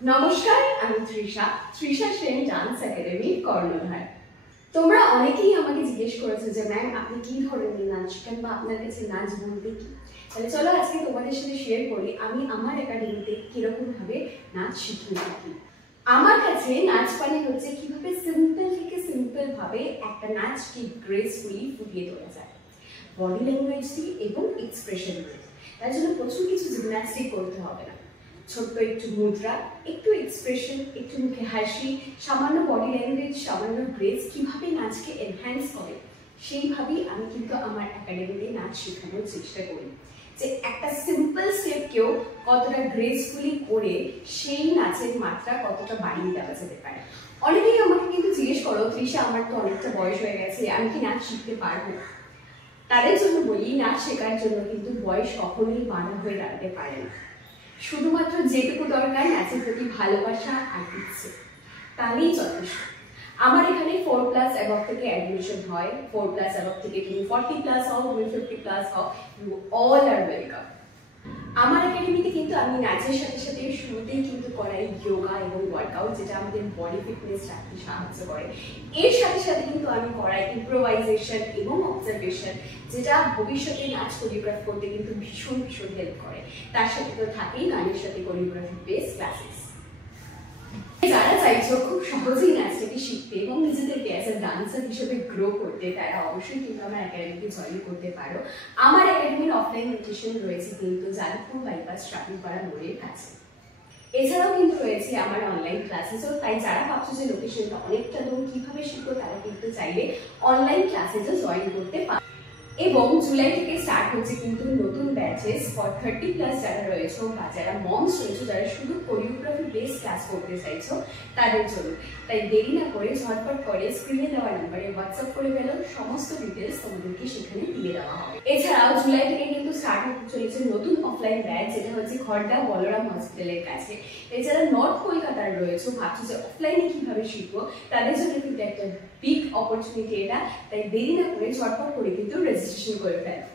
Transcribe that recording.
নমস্কার, আমি Trisha Sen dance academy কর্ণধার। তোমরা অনেকেই আমাকে জিজ্ঞেস করেছো যে ম্যাম আপনি কি ধরনের নাচ শেখান বা আপনার কাছে নাচ বলতে কি। তাহলে চলো আজকে তোমাদের সাথে শেয়ার করি আমি আমার একাডেমিতে কিরকম ভাবে নাচ শিখিয়ে থাকি। আমার কাছে নাচ মানে হচ্ছে কিভাবে সিম্পল থেকে সিম্পল ভাবে একটা নাচকে গ্রেসফুলি ফুটিয়ে তোলা যায়, বডি ল্যাঙ্গুয়েজ দিয়ে এবং এক্সপ্রেশন দিয়ে। তার জন্য প্রচুর কিছু জিমন্যাস্টিক করতে হবে না, ছোট্ট একটু মুদ্রা, একটু এক্সপ্রেশন, একটু মুখে হাসি, সামান্য বডি ল্যাঙ্গুয়েজ, সামান্য গ্রেস কিভাবে নাচকে এনহ্যান্স করে সেইভাবেই আমি কিন্তু আমার একাডেমিতে নাচ শেখানোর চেষ্টা করি। যে একটা সিম্পল স্টেপকেও কতটা গ্রেসফুলি করে সেই নাচের মাত্রা কতটা বাড়িয়ে দেওয়া যেতে পারে। অনেকেই আমাকে কিন্তু জিজ্ঞেস করো, তৃষা আমার তো অনেকটা বয়স হয়ে গেছে, আমি কি নাচ শিখতে পারবো? তাদের জন্য বলি, নাচ শেখার জন্য কিন্তু বয়স কখনোই বাধা হয়ে দাঁড়াতে পারে না। শুধুমাত্র যেটুকু দরকার নাচের প্রতি ভালোবাসা আর ইচ্ছে, তাহলেই যথেষ্ট। আমার এখানে 4+ অ্যাবভ থেকে অ্যাডমিশন হয়। 4+ অ্যাবভ থেকে তুমি 40+ হও, তুমি 50+ হও, ইউ অল আর ওয়েলকাম। আমার একাডেমিতে কিন্তু আমি নাচের সাথে সাথে শুরুতেই কিন্তু করাই যোগা এবং ওয়ার্কআউট, যেটা আমাদের বডি ফিটনেস রাখতে সাহায্য করে। এর সাথে সাথে কিন্তু আমি করাই ইম্প্রোভাইজেশন এবং অবজারভেশন, যেটা ভবিষ্যতে নাচ কোরিওগ্রাফ করতে কিন্তু ভীষণ ভীষণ হেল্প করে। তার সাথে তো থাকেই গানের সাথে কোরিওগ্রাফি বেস ক্লাসেস। যারা চাইছো খুব সহজেই নাচটাকে শিখতে এবং নিজেদেরকে অ্যাজ এ ডান্সার হিসেবে গ্রো করতে, তারা অবশ্যই কিন্তু আমার একাডেমিতে জয়েন করতে পারো। আমার একাডেমির অফলাইন লোকেশন রয়েছে কিন্তু যাদবপুর বাইপাস ট্রাফিকপাড়া মোড়ের কাছে। এছাড়াও কিন্তু রয়েছে আমার অনলাইন ক্লাসেসও। তাই যারা ভাবছো যে লোকেশনটা অনেকটা দূর, কিভাবে শিখবো, তারা কিন্তু চাইলে অনলাইন ক্লাসেসও জয়েন করতে পারো। এবং জুলাই থেকে স্টার্ট হচ্ছে কিন্তু নতুন ব্যাচেস ফর 30+ যারা রয়েছে বা যারা মমস রয়েছে, যারা শুধু কোরিওগ্রাফি বেস ক্লাস করতে চাইছো তাদের জন্য। তাই দেরি না করে ঝটপট করে স্ক্রিনে দেওয়া নাম্বারে হোয়াটসঅ্যাপ করে ফেলো, সমস্ত ডিটেলস তোমাদেরকে সেখানে দিয়ে দেওয়া হবে। এছাড়াও জুলাই থেকে কিন্তু স্টার্ট হতে চলেছে নতুন অফলাইন ব্যাচ, যেটা হচ্ছে খড়দা বলরাম হসপিটালের কাছে। এছাড়া নর্থ কলকাতার রয়েছে, ভাবছো যে অফলাইনে কিভাবে শিখবো, তাদের জন্য কিন্তু একটা বিগ অপরচুনিটি এটা। তাই দেরি না করে ঝটপট করে কিন্তু রেজিস্ট্রেশন করে ফেলো।